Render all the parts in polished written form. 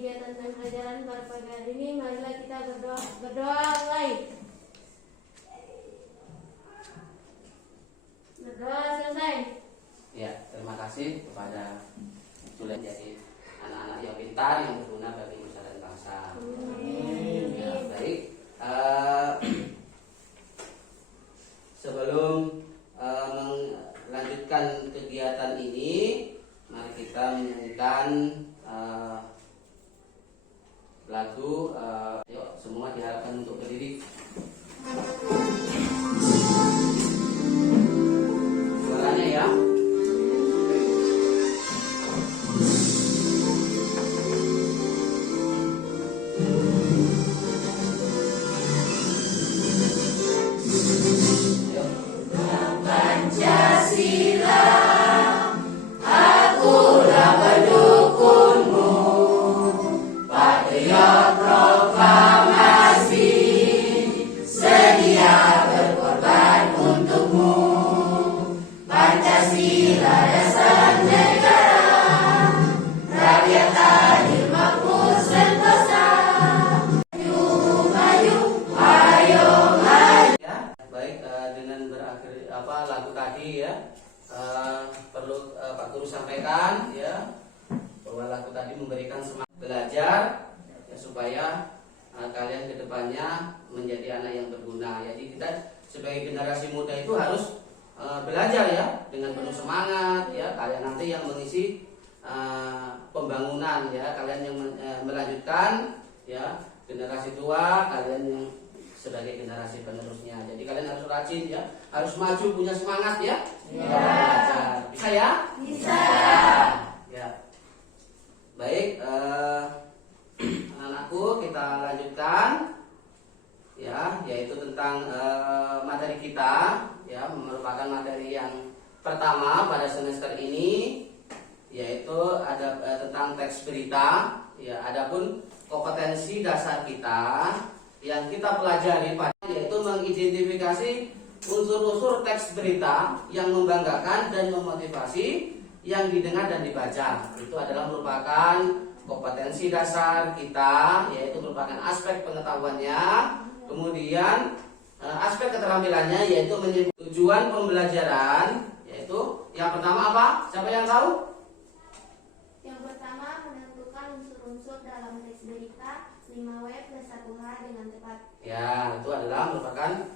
kegiatan pembelajaran pada pagi hari ini. Marilah kita berdoa mulai. Berdoa selesai. Ya, terima kasih kepada Julian jadi anak-anak yang pintar yang berguna bagi nusa dan bangsa. Ya, baik. Sebelum melanjutkan kegiatan ini, mari kita menyanyikan lagu. Yuk, semua diharapkan untuk berdiri. Suaranya ya. Lagu tadi ya, perlu Pak Guru sampaikan ya, bahwa lagu tadi memberikan semangat belajar ya, supaya kalian kedepannya menjadi anak yang berguna. Jadi kita sebagai generasi muda itu harus belajar ya dengan penuh semangat ya. Kalian nanti yang mengisi pembangunan ya, kalian yang melanjutkan ya, generasi tua, kalian yang sebagai generasi penerusnya. Jadi kalian harus rajin ya, harus maju, punya semangat ya. Ya. Bisa ya? Bisa. Ya. Baik, anak-anakku, kita lanjutkan ya, yaitu tentang materi kita ya, merupakan materi yang pertama pada semester ini, yaitu ada tentang teks berita ya. Adapun kompetensi dasar kita yang kita pelajari yaitu mengidentifikasi unsur-unsur teks berita yang membanggakan dan memotivasi yang didengar dan dibaca. Itu adalah merupakan kompetensi dasar kita, yaitu merupakan aspek pengetahuannya. Kemudian aspek keterampilannya yaitu tujuan pembelajaran, yaitu yang pertama apa? Siapa yang tahu? Yang pertama, menentukan unsur-unsur dalam teks berita 5W plus 1H dengan tepat. Ya, itu adalah merupakan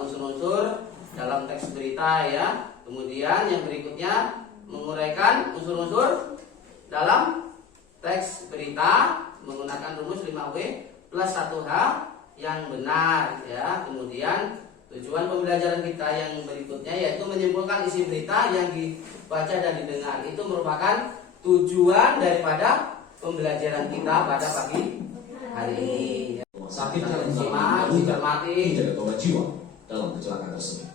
unsur-unsur dalam teks berita ya. Kemudian yang berikutnya menguraikan unsur-unsur dalam teks berita menggunakan rumus 5W plus 1H yang benar ya. Kemudian tujuan pembelajaran kita yang berikutnya yaitu menyimpulkan isi berita yang dibaca dan didengar. Itu merupakan tujuan daripada pembelajaran kita pada pagi hari ini. Sakit yang sama dicermati tidak korban jiwa dalam kecelakaan tersebut.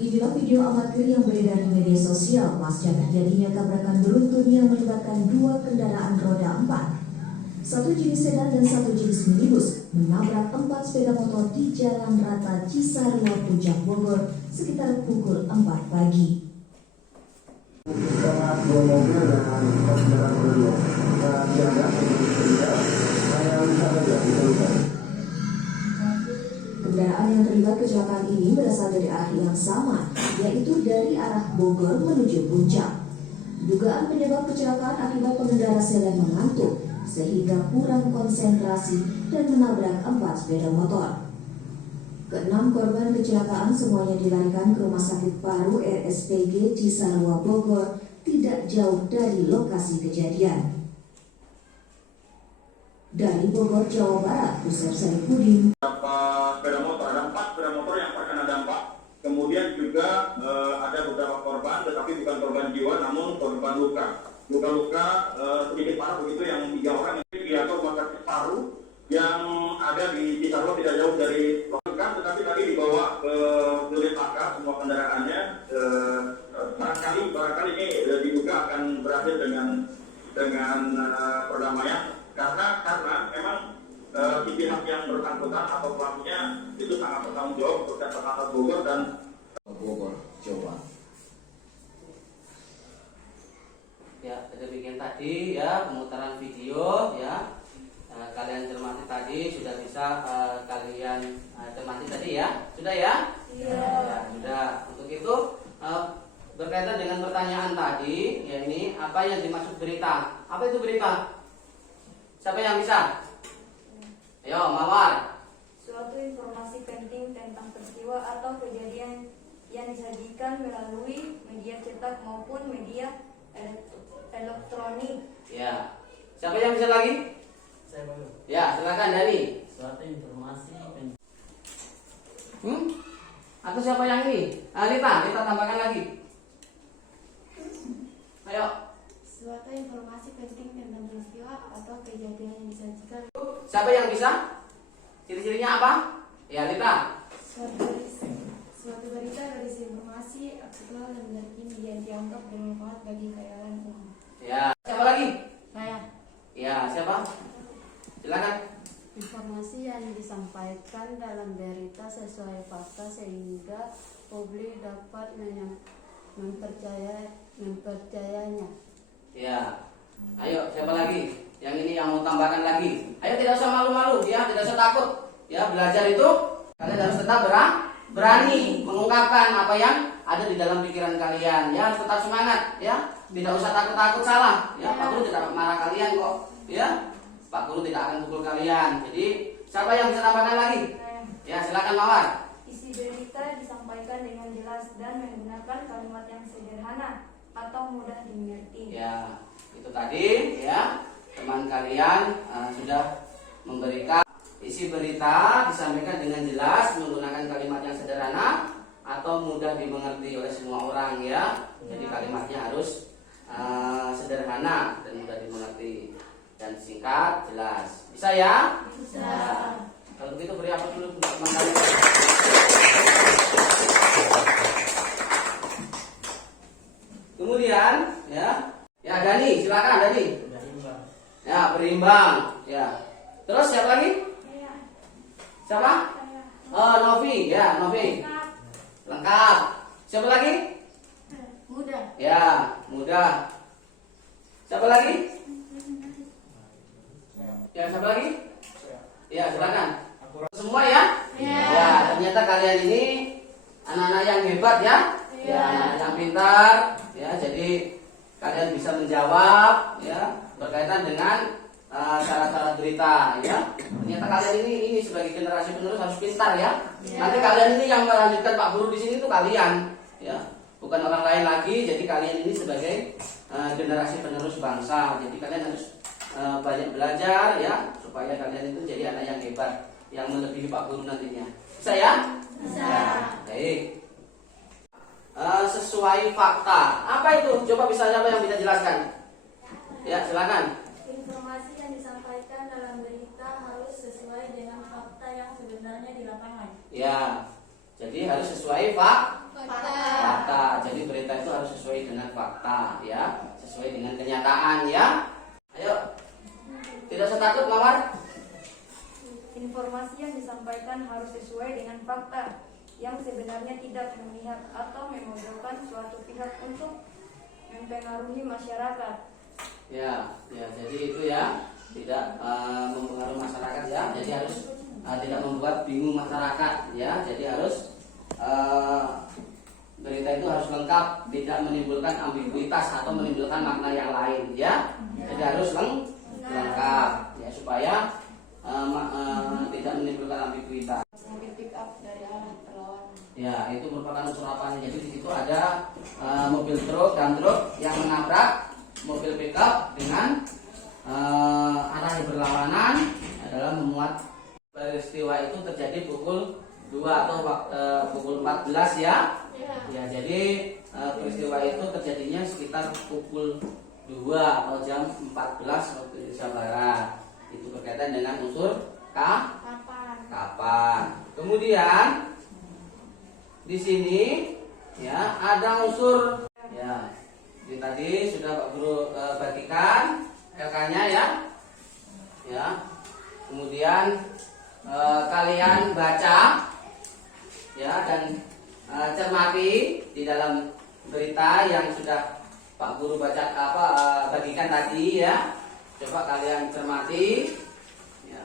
Inilah video amatir yang beredar di media sosial pasca terjadinya tabrakan beruntun yang melibatkan dua kendaraan roda 4. Satu jenis sedan dan satu jenis minibus menabrak 4 sepeda motor di Jalan Rata Cisarua Puncak Bogor sekitar pukul 4 pagi. Dua mobil dan kendaraan roda 2 tiada hanya lihat saja kita lihat. Kendaraan yang terlibat kecelakaan ini berasal dari arah yang sama, yaitu dari arah Bogor menuju Puncak. Dugaan penyebab kecelakaan akibat pengendara sedan mengantuk sehingga kurang konsentrasi dan menabrak 4 sepeda motor. Keenam korban kecelakaan semuanya dilarikan ke Rumah Sakit Paru RSPG Cisarua Bogor, tidak jauh dari lokasi kejadian. Dari Bogor, Jawa Barat, Pusat Saifuddin. Sepeda motor, ada 4 sepeda motor yang terkena dampak. Kemudian juga ada beberapa korban, tetapi bukan korban jiwa, namun korban luka. Luka-luka sedikit parah begitu, yang 3 orang di Rumah Sakit Paru yang ada di Cisarua tidak jauh dari lokasi, tetapi tadi dibawa ke unit laka semua kendaraannya. Barangkali ini diduga akan berakhir dengan perdamaian karena memang pihak yang bersangkutan atau pelakunya itu sangat bertanggung jawab untuk Polres Bogor dan Bogor, Jawa Barat. bisa kalian cermati tadi ya. Sudah ya? Ya, sudah. Untuk itu berkaitan dengan pertanyaan tadi, ya ini apa yang dimaksud berita? Apa itu berita? Siapa yang bisa? Ayo, Mawar. Suatu informasi penting tentang peristiwa atau kejadian yang disajikan melalui media cetak maupun media elektronik. Ya. Siapa yang bisa lagi? Saya baru. Ya, silakan Dani. Suatu informasi penting. Atau siapa yang ini? Lita tambahkan lagi. Ayo. Suatu informasi penting tentang peristiwa atau kejadian yang disajikan. Siapa yang bisa? Ciri-cirinya apa? Ya, Lita. Suatu berita berisi informasi aktual dan terkini yang dianggap bermanfaat bagi khayal umum. Ya, siapa lagi? Saya. Ya, siapa? Silakan. Informasi yang disampaikan dalam berita sesuai fakta sehingga publik dapat mempercayainya. Ya. Ayo, siapa lagi? Yang ini yang mau tambahkan lagi. Ayo, tidak usah malu-malu ya, tidak usah takut. Ya, belajar itu kalian harus tetap berani mengungkapkan apa yang ada di dalam pikiran kalian. Ya, harus tetap semangat ya. Tidak usah takut-takut salah. Ya, Pak Guru tidak marah kalian kok. Ya. Pak Guru tidak akan pukul kalian. Jadi, siapa yang bisa tambahkan lagi? Ya, silakan Mawar. Isi berita disampaikan dengan jelas dan menggunakan kalimat yang sederhana atau mudah dimengerti. Ya, itu tadi ya. Teman kalian sudah memberikan isi berita disampaikan dengan jelas menggunakan kalimat yang sederhana atau mudah dimengerti oleh semua orang ya. Jadi kalimatnya harus sederhana dan mudah dimengerti dan singkat, jelas. Bisa ya? Bisa. Kalau begitu beri apa dulu untuk teman kalian. Kemudian ya Dani, silakan Dani. Sudah imbang. Ya, berimbang. Ya. Terus siapa lagi? Siapa? Novi, ya Novi. Lengkap. Siapa lagi? Mudah. Ya, mudah. Siapa lagi? Ya, siapa lagi? Ya, silakan. Semua ya? Ya, ternyata kalian ini anak-anak yang hebat ya. Ya, anak-anak yang pintar. Ya, jadi kalian bisa menjawab ya berkaitan dengan syarat-syarat berita ya. Ternyata kalian ini sebagai generasi penerus harus pintar ya. Nanti kalian ini yang melanjutkan Pak Guru di sini itu kalian ya. Bukan orang lain lagi. Jadi kalian ini sebagai generasi penerus bangsa. Jadi kalian harus banyak belajar ya supaya kalian itu jadi anak yang hebat yang melebihi Pak Guru nantinya. Bisa ya? Bisa. Ya, baik. Sesuai fakta. Apa itu? Coba bisa siapa yang bisa jelaskan? Ya, silakan. Informasi yang disampaikan dalam berita harus sesuai dengan fakta yang sebenarnya di lapangan. Ya. Jadi harus sesuai fakta. Jadi berita itu harus sesuai dengan fakta ya, sesuai dengan kenyataan ya. Ayo. Tidak usah takut, Mawar. Informasi yang disampaikan harus sesuai dengan fakta yang sebenarnya tidak memihak atau memojokkan suatu pihak untuk mempengaruhi masyarakat. Ya, jadi itu ya tidak mempengaruhi masyarakat ya. Jadi harus tidak membuat bingung masyarakat ya. Jadi harus berita itu harus lengkap, tidak menimbulkan ambiguitas atau menimbulkan makna yang lain ya. Jadi harus lengkap ya supaya tidak menimbulkan ambiguitas. Mobil pick up dari arah berlawanan. Ya, itu merupakan unsur apanya. Jadi di situ ada mobil truk dan truk yang menabrak mobil pickup dengan arah yang berlawanan adalah memuat peristiwa itu terjadi pukul 2 atau pukul 14 ya. Ya, jadi peristiwa itu terjadinya sekitar pukul 2 atau jam 14 waktu Indonesia Barat. Itu berkaitan dengan unsur kapan. Kemudian di sini ya ada unsur ya. Ini tadi sudah Pak Guru bagikan LK-nya ya. Ya. Kemudian kalian baca ya dan cermati di dalam berita yang sudah Pak Guru bagikan tadi ya. Coba kalian cermati ya.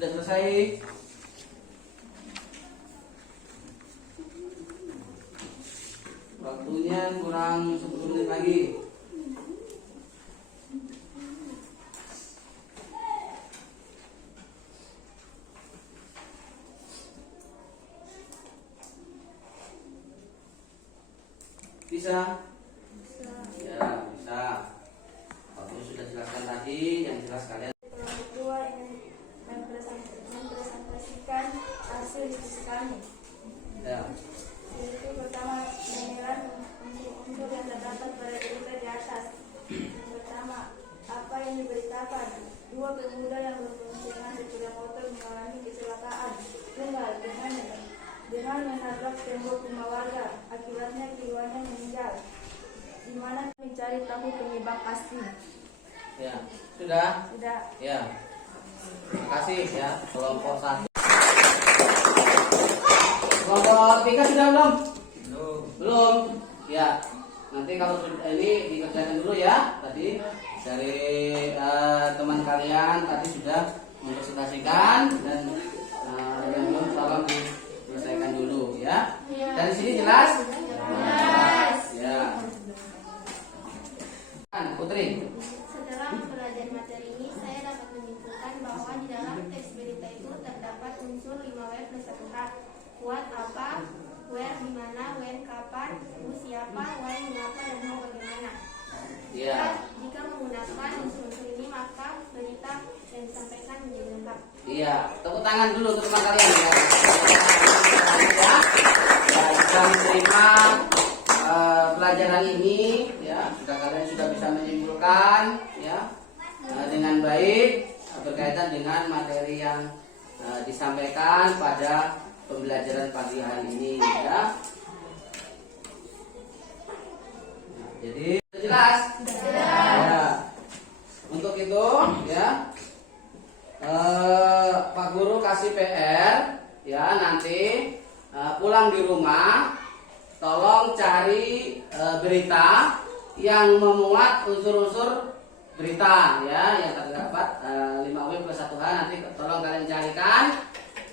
sudah selesai. Waktunya kurang 10 menit lagi. Bisa? Ya, bisa. Waktu sudah jelaskan tadi, yang jelas kalian. Kelompok 2 ingin mempresentasikan hasil diskusi kami. Ya. Yaitu pertama, penilaian unsur yang terdapat pada berita di atas. Yang pertama, apa yang diberitakan? 2 pemuda yang berboncengan sepeda motor mengalami kecelakaan tunggal dengan menabrak tembok rumah warga. Akibatnya keduanya meninggal. Di mana mencari tahu penyebab pasti. Ya, sudah? Sudah. Ya. Terima kasih ya kelompok 1. Kelompok 3 sudah belum? Belum. Ya. Nanti kalau ini dikerjakan dulu ya. Tadi dari teman kalian tadi sudah mempresentasikan dan yang belum tolong diselesaikan dulu ya. Dari sini jelas? Jelas. Ya. Putri. Setelah mempelajari materi ini, saya dapat menyimpulkan bahwa di dalam teks berita itu terdapat unsur 5W plus 1H. What apa, where di mana, when kapan, who siapa, why mengapa, dan how bagaimana. Iya. Jika menggunakan unsur-unsur ini, maka berita yang disampaikan menjadi lengkap. Iya, tepuk tangan dulu untuk teman kalian ya. Kita menerima pelajaran ini ya, kalian sudah bisa menyimpulkan ya dengan baik berkaitan dengan materi yang disampaikan pada pembelajaran pagi hari ini ya. Jadi jelas? Ya. Untuk itu ya Pak Guru kasih PR ya, nanti pulang di rumah tolong cari berita yang memuat unsur-unsur berita ya yang terdapat 5W plus 1H. Nanti tolong kalian carikan.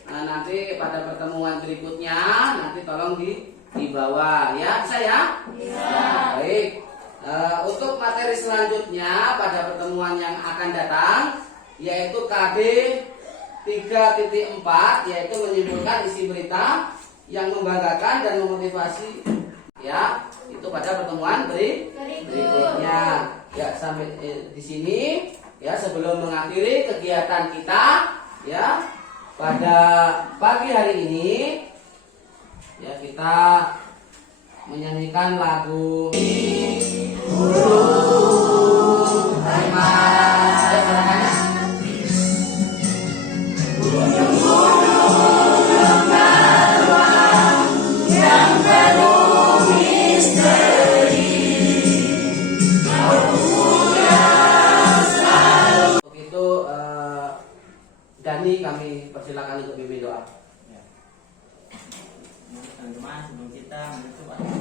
Nanti pada pertemuan berikutnya nanti tolong dibawa ya, bisa ya? Bisa. Baik. Untuk materi selanjutnya pada pertemuan yang akan datang yaitu KD 3.4 yaitu menyimpulkan isi berita yang membanggakan dan memotivasi ya, itu pada pertemuan berikutnya ya. Sampai di sini ya, sebelum mengakhiri kegiatan kita ya pada pagi hari ini ya, kita menyanyikan lagu Dani, kami persilakan untuk pimpin doa. Ya. Teman-teman, sebelum kita menutup atau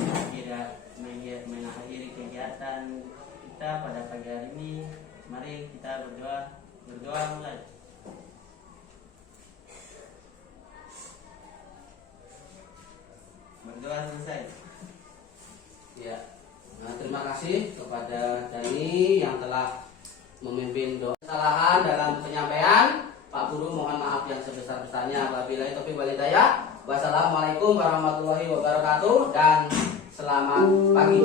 mengakhiri kegiatan kita pada pagi hari ini, mari kita berdoa mulai. Berdoa selesai. Ya. Nah, terima kasih kepada Dani yang telah memimpin doa. Kesalahan dalam penyampaian Pak Guru mohon maaf yang sebesar-besarnya. Wabillahi taufiq wal hidayah. Wassalamualaikum warahmatullahi wabarakatuh dan selamat pagi.